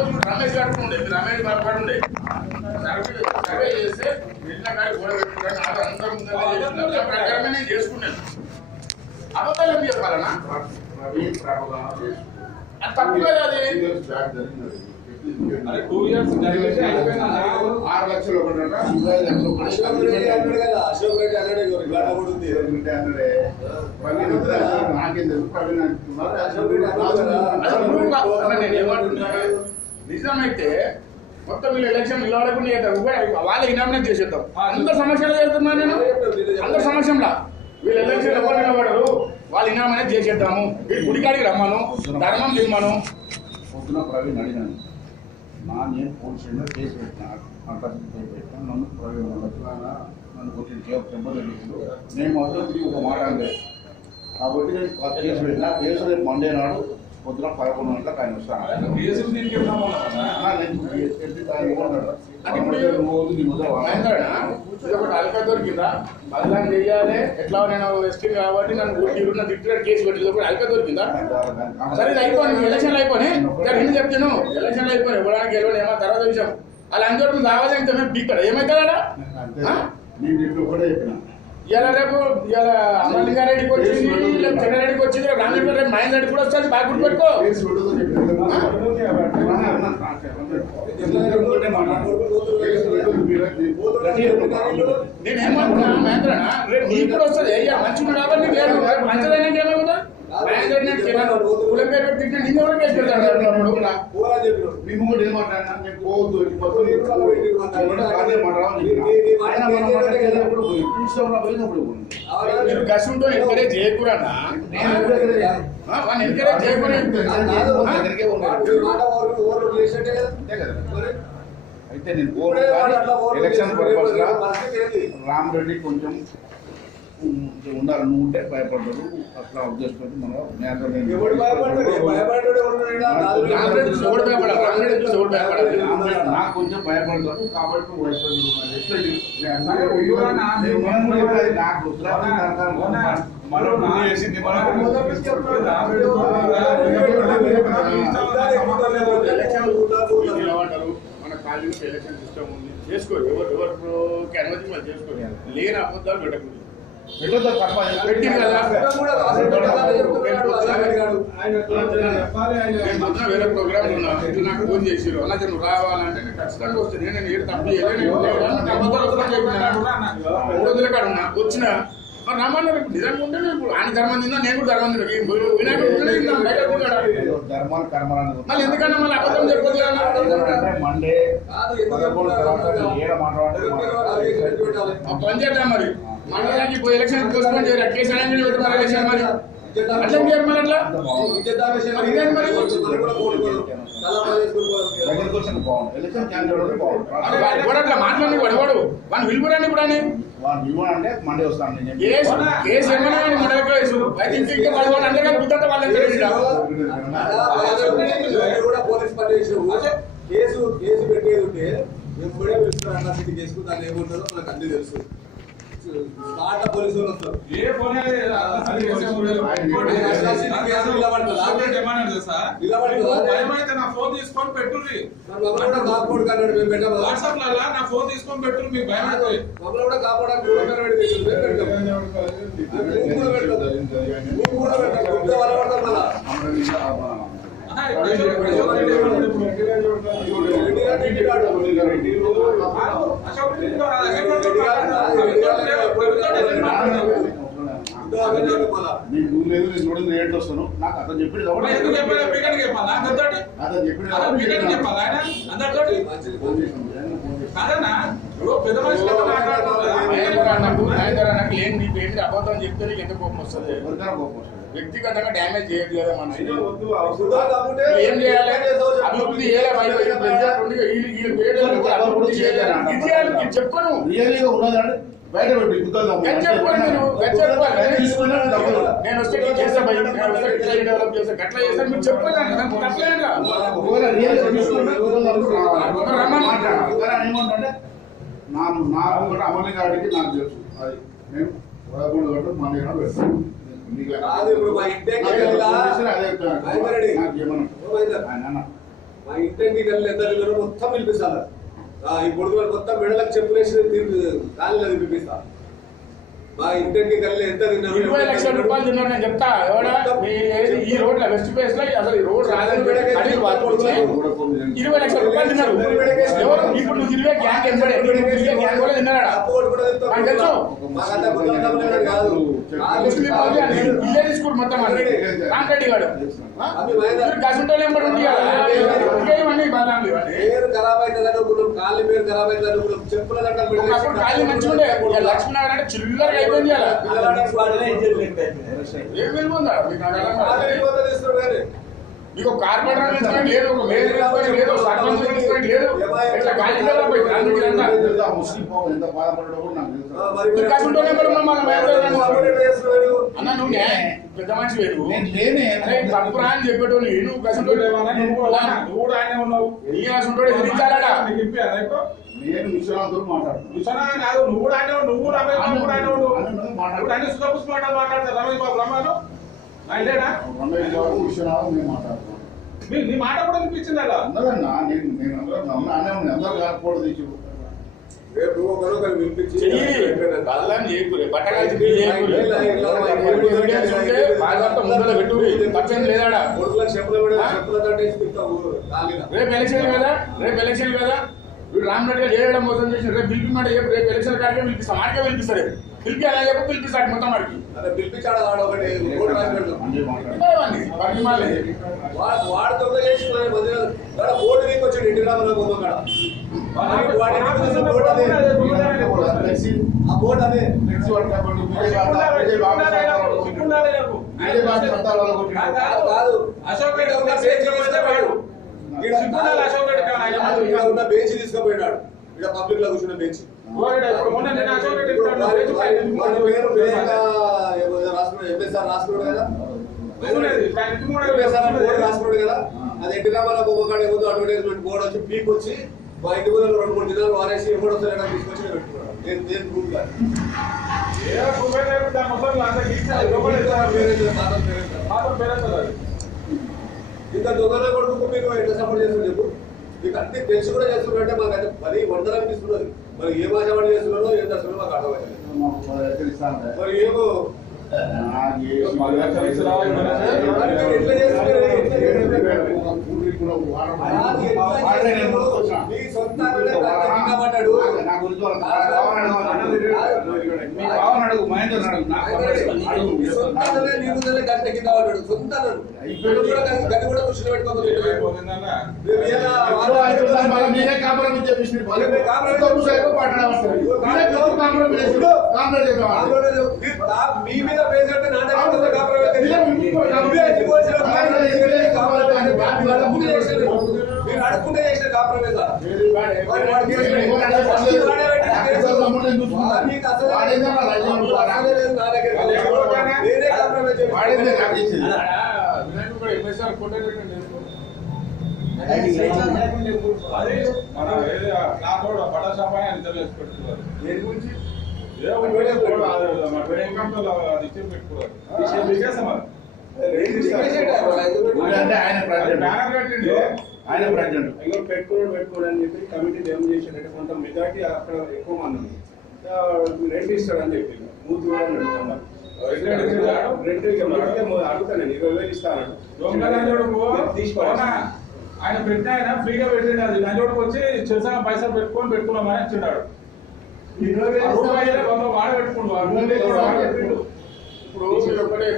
రోజు రమేష్ గారు ఉండే రమేష్ బాబు గారు ఉండే సర్వే చేస్తే వెళ్ళిన కాడి గోడ పెట్టుకుంటాను నాకు అందరూ ప్రకారమే నేను చేసుకున్నాను. అబద్ధాలు ఏం చెప్పాలన్నా అది తప్పు కదా. అది 2 years 6 లక్షలు ఒకటి 25 లక్షలు అశోక్ రెడ్డి అన్నాడే నాకేం నిజమైతే మొత్తం వీళ్ళు ఎలక్షన్ నిలబడకుండా వాళ్ళకి నామినేట్ చేసేద్దాం. అందరు సమస్యలు చేస్తున్నా నేను అందరు సమస్యలా వీళ్ళు ఎలక్షన్ ఎవరు నిలబడరు వాళ్ళు ఇనామినేట్ చేసేద్దాము. వీళ్ళు గుడికాడికి రమ్మను ధర్మం తిమ్మను. పొద్దున ప్రవీణ్ అడిగాను నేను పోలీస్ స్టేషన్లో కేసు పెట్టినాను నన్ను ప్రవీణ్ నన్ను కొట్టిన చెప్పలేదు నేను మాత్రం తిరిగి ఒక మాట అనలేదు కాబట్టి నేను కేసు పెట్టినా. కేసు రేపు మండే నాడు పొద్దున 11 గంటలకు ఆయన వస్తాను. ఒకటి అల్కా దొరికిందా బదలాం చెయ్యాలి ఎట్లా నేను ఎస్టీ కాబట్టి నన్ను తిట్టినట్టు కేసు పెట్టింది ఒకటి అల్కా దొరికిందా? సరే ఇది అయిపోయి ఎలక్షన్లు అయిపోయి హిందీ చెప్తాను ఎలక్షన్లు అయిపోయి ఇవ్వడానికి వెళ్ళి ఏమో తర్వాత విషయం అలా అందరూ దావాది ఇంకా మేము బీక్తాడు ఏమవుతాడా? ఇలా రేపు ఇలా అమలింగారెడ్డికి వచ్చింది చెన్నారెడ్డికి వచ్చింది రామరెడ్డి రేపు మహేంద్ర రెడ్డి కూడా వస్తుంది బాగా గుర్తుపెట్టుకో. నేనేమనుకున్నా మహేంద్రనా రేపు నీకు కూడా వస్తుంది అయ్యా మంచిగా కాబట్టి లేదు మంచిదైనా ఏమవుతా మహేంద్ర కులం పేరు పెట్టి నిన్న కూడా కేసు పెడతాడు. మేము కూడా ఏమంటాను నేను పోవద్దు మీరు కష్టంతో ఎంకరేజ్ చేయకూడనా వాళ్ళు ఎంకరేజ్ చేయకూడదు. అయితే నేను ఎలక్షన్ పర్పస్ గా రామరెడ్డి కొంచెం ఉండాలి నువ్వు ఉంటే భయపడ్డాడు అట్లా ఉద్దేశం మనం నాకు కొంచెం భయపడతాడు కాబట్టి మన కాలేజీలో ఎలక్షన్ సిస్టమ్ ఉంది చేసుకోరు ఎవరు అనుమతి వాళ్ళు చేసుకోరు లేని అబద్ధాలు పెట్టకూడదు. పెట్టింది కదా వేరే ప్రోగ్రామ్ ఉన్నా నాకు ఫోన్ చేసిరు అలా నువ్వు రావాలంటే నేను ఖచ్చితంగా వస్తుంది. నేను ఏడు తప్పి కాడ ఉన్నా వచ్చిన రమ్మన్నారు నిజంగా ఉంటే ఇప్పుడు ఆయన ధర్మం తిందా నేను కూడా ధర్మం మళ్ళీ ఎందుకన్నా మళ్ళీ అబద్ధం చెప్పదు మండే పని చేద్దాం మరి మండలానికి ఇప్పుడు ఎలక్షన్ పోస్ట్పోన్ చేయాలి కేసు అనేది పెట్టుకున్నారు ఎలక్షన్ మరి అట్లా చేయాలి మరి అట్లా ఇదేంటి మరి అట్లా మాట్లాడి పడవాడు వాడిని విలువరాని ఇప్పుడు అని అంటే మండే వస్తాను కేసు ఏమన్నా మండల కేసు అయితే ఇంకా పడవాడు అందరికీ గుర్తంతా వాళ్ళకి కేసు పెట్టేది ఉంటే ఎప్పుడే పిలుస్తారు అన్న సిటీ కేసుకు దాన్ని ఏముంటుందో మనకు అన్ని తెలుసు. పోలీసులు వస్తారు ఫోన్ తీసుకొని పెట్టుర్రి వాట్సాప్ నా ఫోన్ తీసుకొని పెట్టుర్రి మీకు భయం అవుతుంది మమ్మల్ని కూడా కాపాడడానికి చూడండి రేట్లు వస్తాను నాకు అతను చెప్పి అబద్ధం చెప్తే నీకు ఎంత కోపం వస్తుంది? వ్యక్తిగతంగా డ్యామేజ్ చేయదు కదా మనిషి. ఏం చేయాలి? అభివృద్ధి చెప్పను బయట నేను వస్తే చేస్తా డెవలప్ చేస్తా గట్లా చేస్తా మీరు చెప్పాలి. నా అమలు గారికి నాకు తెలుసు అది నేను 11 గంటలకు మళ్ళీ పెడతాను. మా ఇంటికి వెళ్ళి ఎంత మొత్తం పిలిపిస్తాను. ఈ పొడుగు మొత్తం మెడలకు చెప్పులేసి కాళ్ళు పిలిపిస్తా. మా ఇంటికి వెళ్ళి ఎంత తిన్నారు? 20 లక్షల రూపాయలు తిన్నారు. నేను చెప్తా ఎవడా ఈ రోడ్ వెస్ట్ ఫేస్ లో అసలు ఈ రోడ్ రాదని 20 లక్షల రూపాయలు తిన్నారు. ఎవరు ఇప్పుడు నువ్వు తిరిగే గ్యాంగ్ ఎంబడే గ్యాంగ్ కూడా తిన్నారా? నాకు తెలుసు. ఇల్లే తీసుకుడు మొత్తం కాంట్రాక్ట్ గాడు గసుంటోళ్ళు ఎంబడి ఉంది ఇవన్నీ బాధాలు పేరు ఖరాబ్ అవుతుంది, కాళ్ళు పేరు ఖరాబ్ అవుతుంది, చెప్పుల అప్పుడు ఖాళీ మంచిగా ఉండే. లక్ష్మీనగర్ అంటే చిల్లరగా అయిపోయింది కదా. ఏం వెళ్ళిపోందా మీకు కార్పొరేటర్ ఇన్స్ట్రుమెంట్ లేదు, ఒక మేయర్ ఇన్స్ట్రుమెంట్ లేదు, సర్పంచ్ ఇన్స్ట్రుమెంట్ లేదు. ఇట్లా ఖాళీ ఎంత బాధపడడం కూడా నాకు తెలుసు. అన్న నువ్వు పెద్ద మనిషి వేరు నేనే తప్పురా అని చెప్పేటోళ్ళు నువ్వు కసుంటోడు నీ కసుంటోడు ఎదిరించాలడా నేను విశ్రాంతులు మాట్లాడుతున్నాను. విశ్వనాథ్ కాదు, నువ్వు కూడా ఆయన నువ్వు రమేష్ బాబు కూడా ఆయన ఇప్పుడు అన్ని సుఖపుష్పంగా మాట్లాడతారు. రమేష్ బాబు రమ్మాను లేడా రమేష్ బాబు విశ్వనాథం మేము మాట్లాడుతున్నాం. నీ మాట కూడా అనిపించింది అలా అందరన్నా నేను అందరూ కాకపోవడం తెచ్చు ముందర పెట్టుకుని పచ్చని లేదాడా? రేపు ఎలక్షన్ కదా, రేపు ఎలక్షన్ కదా. వీడు రామరెడ్డి గారు చేయడం మోసం చేసి రేపు పిలిపిమాట రేపు ఎలక్షన్ కాడికే పిలిపిస్తాం. ఆడికే పిలిపిస్తారు. పిలిపి అలా చెప్పి పిలిపిస్తాడు మొత్తం వాడికి. వాడు దొంగ చేసి ఓటు వీక్ వచ్చాడు ఇంటి రామలో బొమ్మ కాడ. ఆ బోర్డు అదే కాదు. అశోక్ రెడ్డి ఉన్న బెంచ్ తీసుకుపోయినాడు. ఇక్కడ పబ్లిక్ లో కూర్చున్న బెంచ్ ఎంఎస్ఆర్ రాసుకున్నాడు కదా, రాసుకున్నాడు కదా. అది ఎట్టి రామారావు బొమ్మకాడ ఏమో అడ్వర్టైజ్మెంట్ బోర్డు వచ్చి పీక్ వచ్చి మా ఇంటి ముందు 2-3 దినాలు వారేసి ఎవరు వస్తారో తీసుకొచ్చి పెట్టుకున్నాడు. నేను ప్రూఫ్ కాదు ఇంత దొంగల కొడుకు మీరు ఎట్లా సపోర్ట్ చేస్తున్నారు చెప్పు. మీకు అన్ని తెలిసి కూడా చేస్తున్నారంటే మాకు అయితే 10 వందలు అనిపిస్తున్నది. మరి ఏ భాష వాడు చేస్తున్నారో ఏం చేస్తున్నారో మాకు అర్థమైంది. మరి ఏమో మీ మీద పేసంటే నా దగ్గర కాంప్రమైజ్ మీరు అడుక్కుంటే చేసిన కాంప్రమైజ్ వేరే కాంప్రమైజ్ బట్టల షాప్ అని ఇంటర్వ్యూస్ పెట్టుకున్నారు. దేని గురించి ఆయన ప్రెసిడెంట్ పెట్టుకోవడం అని చెప్పి కమిటీ ఏం చేశాడంటే కొంత మెజార్టీ అక్కడ ఎక్కువ మంది ఉంది. రెంట్ ఇస్తాడని చెప్పి మూడు అడుగుతాను 20,000 ఇస్తాను. ఆయన పెట్టిన ఆయన ఫ్రీగా పెట్టిండు. అది నంజోడికి వచ్చి చేసా పైసలు పెట్టుకున్నామని ఇచ్చిన్నాడు. వాడ పెట్టుకుంటు ఇప్పుడు ఒకటే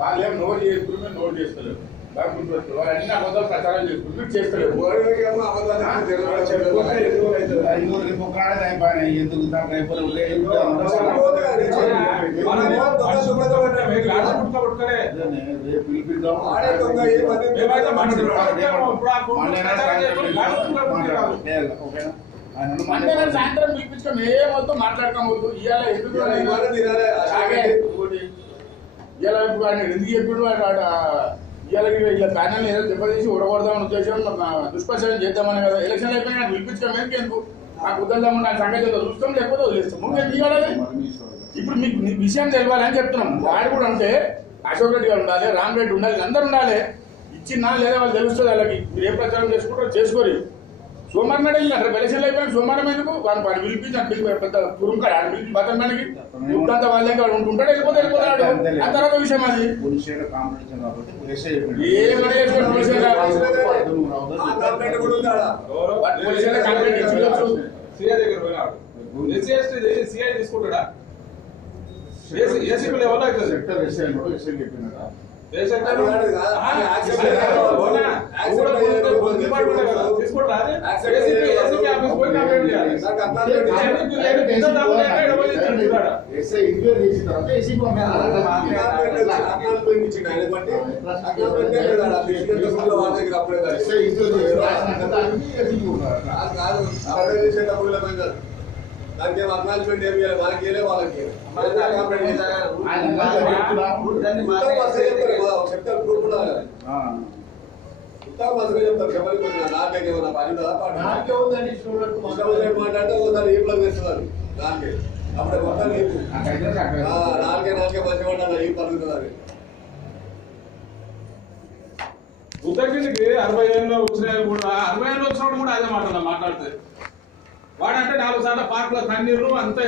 వాళ్ళేం నోట్ చేసుకుని నోట్ చేస్తలేరు. అన్ని అబద్ధాలు ప్రచారం చేసుకుంటూ చేస్తలేరు. సాయంత్రం పిలిపించుకొని ఏ మొత్తం మాట్లాడుకోవద్దు. ఇవాళ ఎందుకు ఇలా ఎందుకు చెప్పాడు ఇవాళ ఇలా ప్యానల్ ఏదో దెబ్బతీసి ఉడగొడదామని ఉద్దేశం దుష్ప్రచారం చేద్దామని కదా. ఎలక్షన్ అయిపోయినా నాకు పిలిపించుకోవడం ఎందుకు నాకు వద్దాము నాకు సంగతి చూస్తాం లేకపోతే వదిలేస్తాం. నువ్వు ఇవ్వాలి. ఇప్పుడు మీకు విషయం తెలియాలని చెప్తున్నాం. వాడు కూడా అంటే అశోక్ రెడ్డి గారు ఉండాలి, రామ్ రెడ్డి ఉండాలి, అందరు ఉండాలి. ఇచ్చినా లేదా వాళ్ళు తెలుస్తుంది వాళ్ళకి మీరు ఏ ప్రచారం చేసుకుంటారో చేసుకోరు. సోమవారం నాడు వెళ్ళి అక్కడ ఎలక్షన్లు అయిపోయినా సోమవారం ఎందుకు వాడిని పిలిపించి పెద్ద తురుంకాడు ఆడ పిలిపి బతమానికి అంతా వాళ్ళే వాడు ఉంటుంటాడు వెళ్ళిపోతాడు. ఆ తర్వాత విషయం అది పోలీసుల కాంపిటీషన్ కాబట్టి ఎస్ఐ ఏమైనా చేసుకోండి పోలీసులుగా కంప్లైంట్ ఇచ్చి సిఐ దగ్గర పోయినాడు. ఎస్సీ ఎస్టీ సిఐ తీసుకుంటాడా? ఏసీపీ లెవెల్ అవుతుంది. సెక్టర్ ఎస్ఐ కూడా ఎస్ఐ చెప్పినారా ఎస్ఐ ఇంక్వైరీ చేసిన తర్వాత ఎస్ఐ దానికేం అక్నాలజ్మెంట్ ఏమి మనకి వెళ్ళే వాళ్ళకి చెప్తారు గ్రూప్ కూడా ఉత్తమ మంచిగా చెప్తారు. చెప్పని నాకేమన్నా పని మాట్లాడితే ఒకసారి ఈ ప్లగ్ వేస్తున్నారు నాకే అప్పుడు మొత్తం నాకే మంచిగా ఉంటాను ఈ పలుకుతుంది. ఉత్తరగిరికి 60 ఏళ్ళు వచ్చినాయి కూడా 60 ఏళ్ళు వచ్చినప్పుడు కూడా అదే మాట్లాడితే వాడంటే 4 సార్లు పార్క్ లో తన్నీరు అంతా